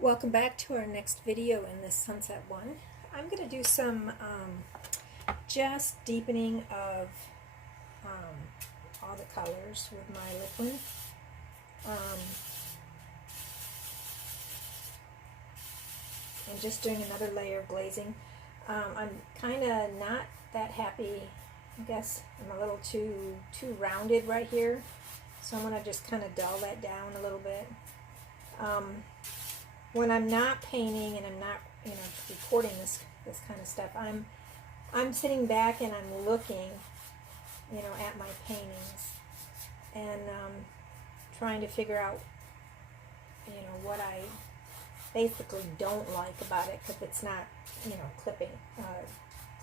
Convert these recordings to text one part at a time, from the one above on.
Welcome back to our next video in this sunset one. I'm going to do some just deepening of all the colors with my liquid. And just doing another layer of glazing. I'm kind of not that happy. I guess I'm a little too rounded right here. So I'm going to just kind of dull that down a little bit. When I'm not painting and I'm not, recording this kind of stuff, I'm sitting back and I'm looking, at my paintings and trying to figure out, what I basically don't like about it because it's not,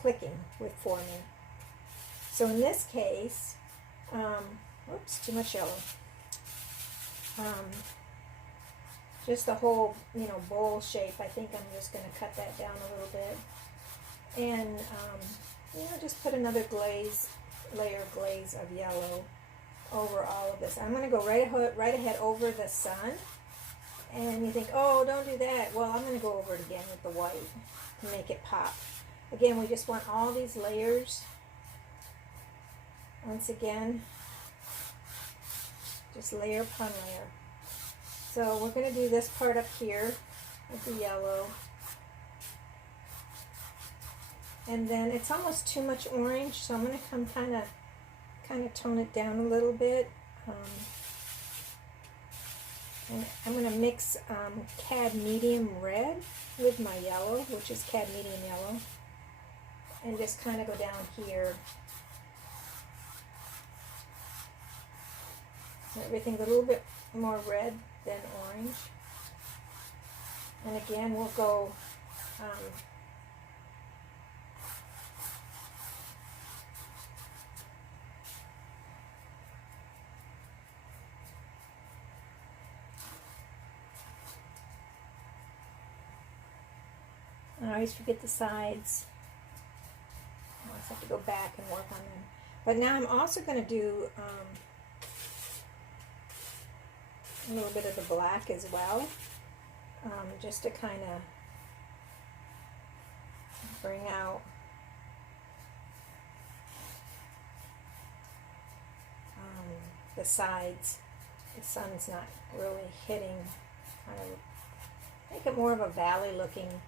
clicking for me. So in this case, oops, too much yellow. Just the whole, bowl shape, I think I'm just going to cut that down a little bit. And, just put another layer of glaze of yellow over all of this. I'm going to go right ahead over the sun. And you think, oh, don't do that. Well, I'm going to go over it again with the white to make it pop. Again, we just want all these layers. Once again, just layer upon layer. So we're going to do this part up here with the yellow. And then it's almost too much orange, so I'm going to come kind of tone it down a little bit. And I'm going to mix cad medium red with my yellow, which is cad medium yellow. And just kind of go down here. So everything's a little bit more red than orange. And again, we'll go I always forget the sides. I always have to go back and work on them. But now I'm also going to do a little bit of the black as well, just to kind of bring out the sides. The sun's not really hitting, kind of make it more of a valley looking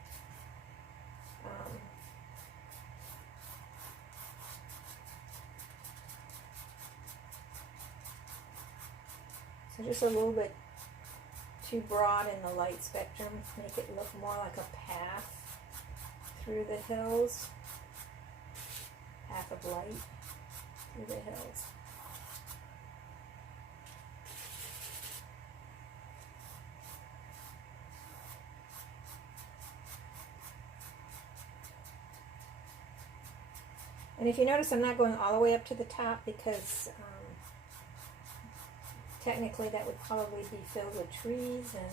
so just a little bit too broad in the light spectrum, make it look more like a path through the hills, path of light through the hills. And if you notice, I'm not going all the way up to the top because technically that would probably be filled with trees and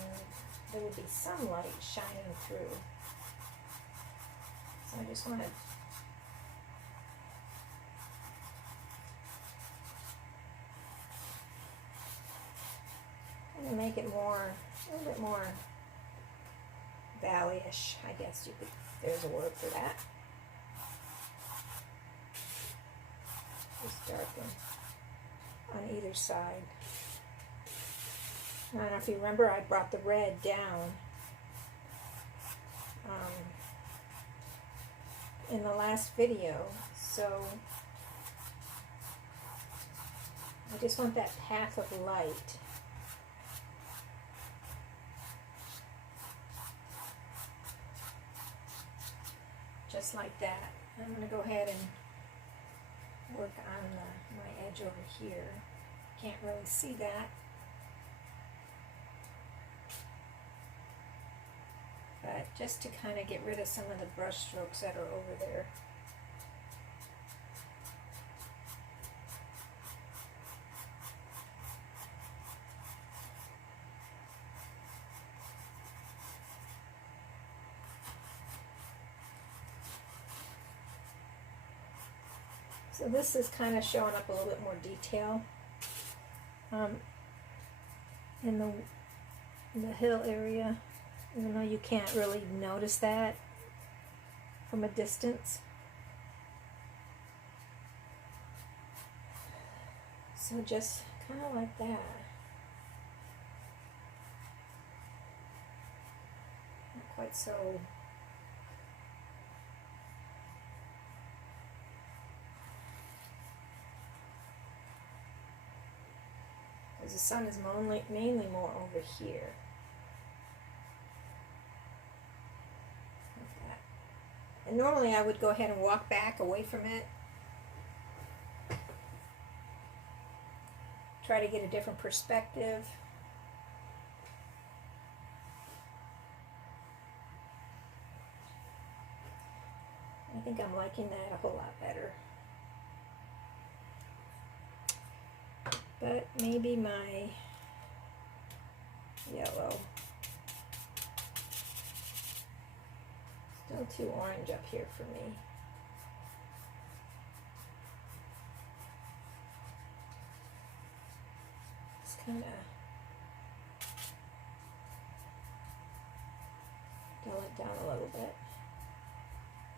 there would be some light shining through. So I just want to make it more, a little bit more valley-ish, I guess you could, there's a word for that. Just darken on either side. I don't know if you remember, I brought the red down in the last video, so I just want that path of light. Just like that. I'm going to go ahead and work on my edge over here. Can't really see that. But just to kind of get rid of some of the brush strokes that are over there. So this is kind of showing up a little bit more detail in the hill area even though you can't really notice that from a distance. So just kind of like that. Not quite so. Because the sun is mainly more over here. Like that. And normally I would go ahead and walk back away from it. Try to get a different perspective. I think I'm liking that a whole lot better. But maybe my yellow, still too orange up here for me. Just kind of dull it down a little bit.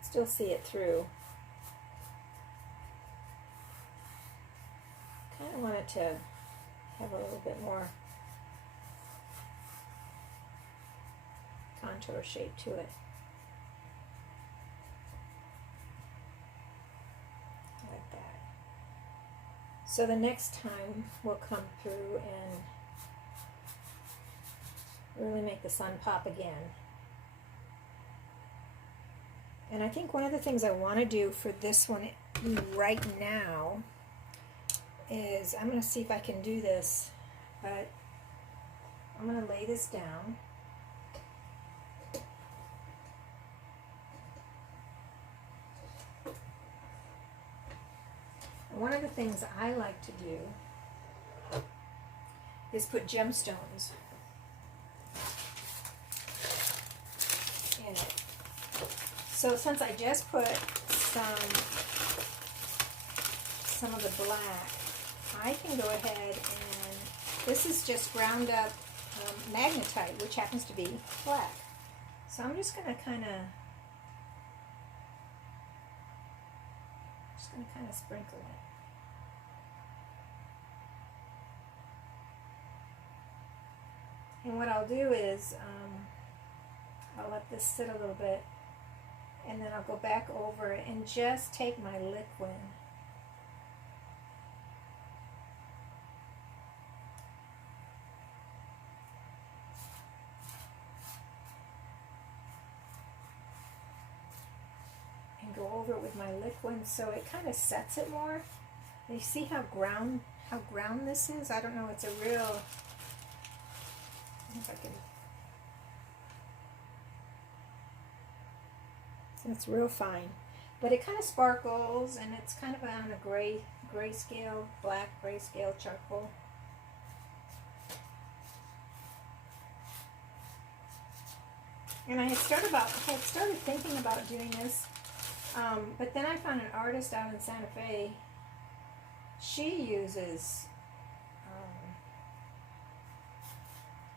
Still see it through. Kind of want it to have a little bit more contour shape to it. Like that. So the next time we'll come through and really make the sun pop again. And I think one of the things I want to do for this one right now is, I'm going to see if I can do this, but I'm going to lay this down. And one of the things I like to do is put gemstones in it. So since I just put some of the black, I can go ahead and, this is just ground up magnetite, which happens to be black. So I'm just going to kind of sprinkle it. And what I'll do is I'll let this sit a little bit, and then I'll go back over it and just take my liquid and go over it with my liquid so it kind of sets it more. And you see how ground this is? I don't know, it's a real, I don't know if I can, it's real fine, but it kind of sparkles, and it's kind of on a grayscale, black grayscale charcoal. And I had started thinking about doing this, but then I found an artist out in Santa Fe. She uses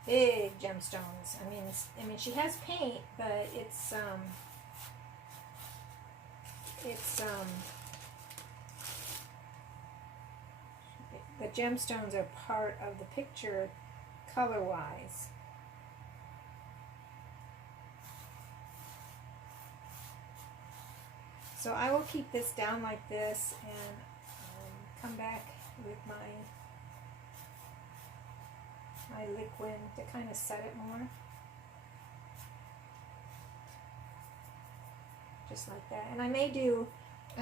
big gemstones. I mean, she has paint, but it's the gemstones are part of the picture color-wise. So I will keep this down like this and come back with my liquid to kind of set it more. Just like that. And I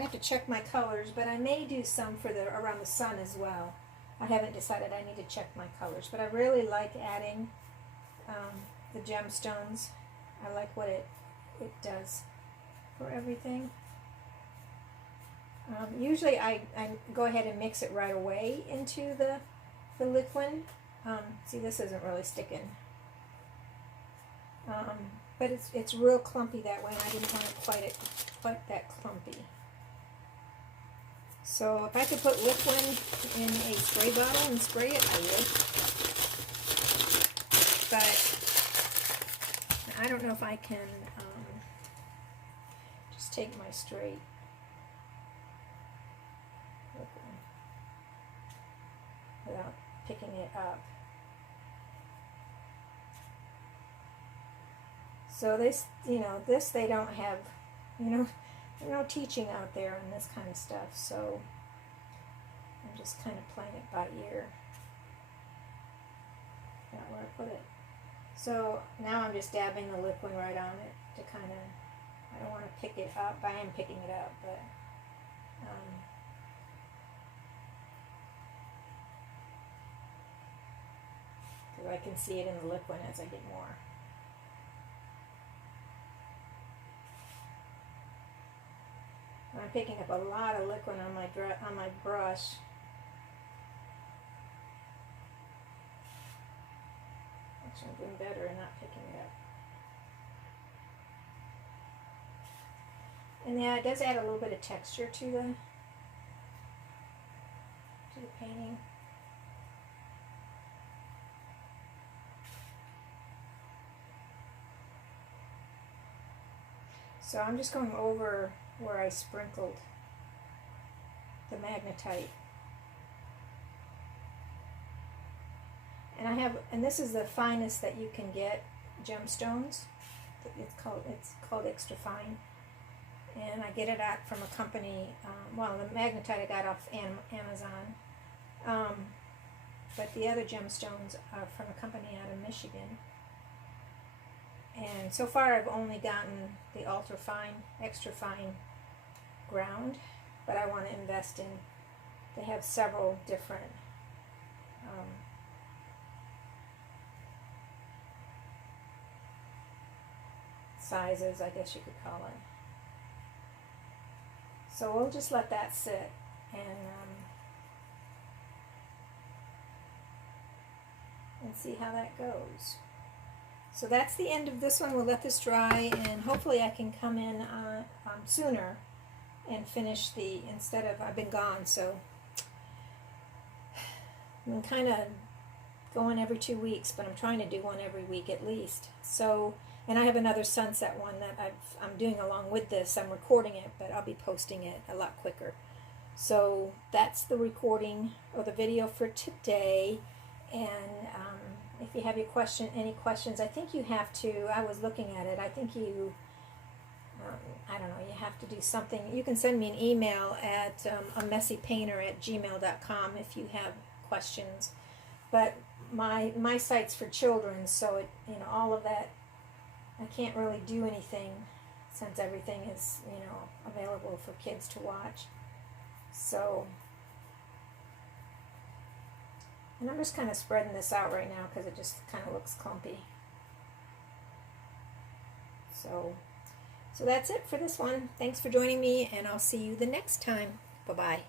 have to check my colors, but I may do some for around the sun as well. I haven't decided. I need to check my colors, but I really like adding the gemstones. I like what it does for everything. Usually I go ahead and mix it right away into the liquid. See, this isn't really sticking. But it's real clumpy that way, and I didn't want it quite that clumpy. So if I could put liquid in a spray bottle and spray it, I would. But don't know if I can just take my straight liquid without picking it up. So this, this they don't have, there's no teaching out there on this kind of stuff, so I'm just kind of playing it by ear. Not where I put it. So now I'm just dabbing the liquid right on it to kind of, I don't want to pick it up. I am picking it up, but because I can see it in the liquid as I get more. I'm picking up a lot of liquid on my brush. Actually, I'm doing better and not picking it up. And yeah, it does add a little bit of texture to the painting. So I'm just going over where I sprinkled the magnetite. And this is the finest that you can get gemstones. It's called extra fine. And I get it out from a company, the magnetite I got off Amazon. But the other gemstones are from a company out of Michigan. And so far I've only gotten the ultra fine, extra fine ground, but I want to invest in, they have several different sizes, I guess you could call it. So we'll just let that sit and see how that goes. So that's the end of this one. We'll let this dry, and hopefully I can come in sooner and finish I've been gone, so I'm kind of going every 2 weeks, but I'm trying to do one every week at least. So, and I have another sunset one that I'm doing along with this. I'm recording it, but I'll be posting it a lot quicker. So that's the recording or the video for today. And if you have any questions, I think you have to, I was looking at it, I think you, I don't know, you have to do something. You can send me an email at amessypainter@gmail.com if you have questions. But my site's for children, so it, all of that, I can't really do anything since everything is, available for kids to watch. So, and I'm just kind of spreading this out right now because it just kind of looks clumpy. So that's it for this one. Thanks for joining me, and I'll see you the next time. Bye-bye.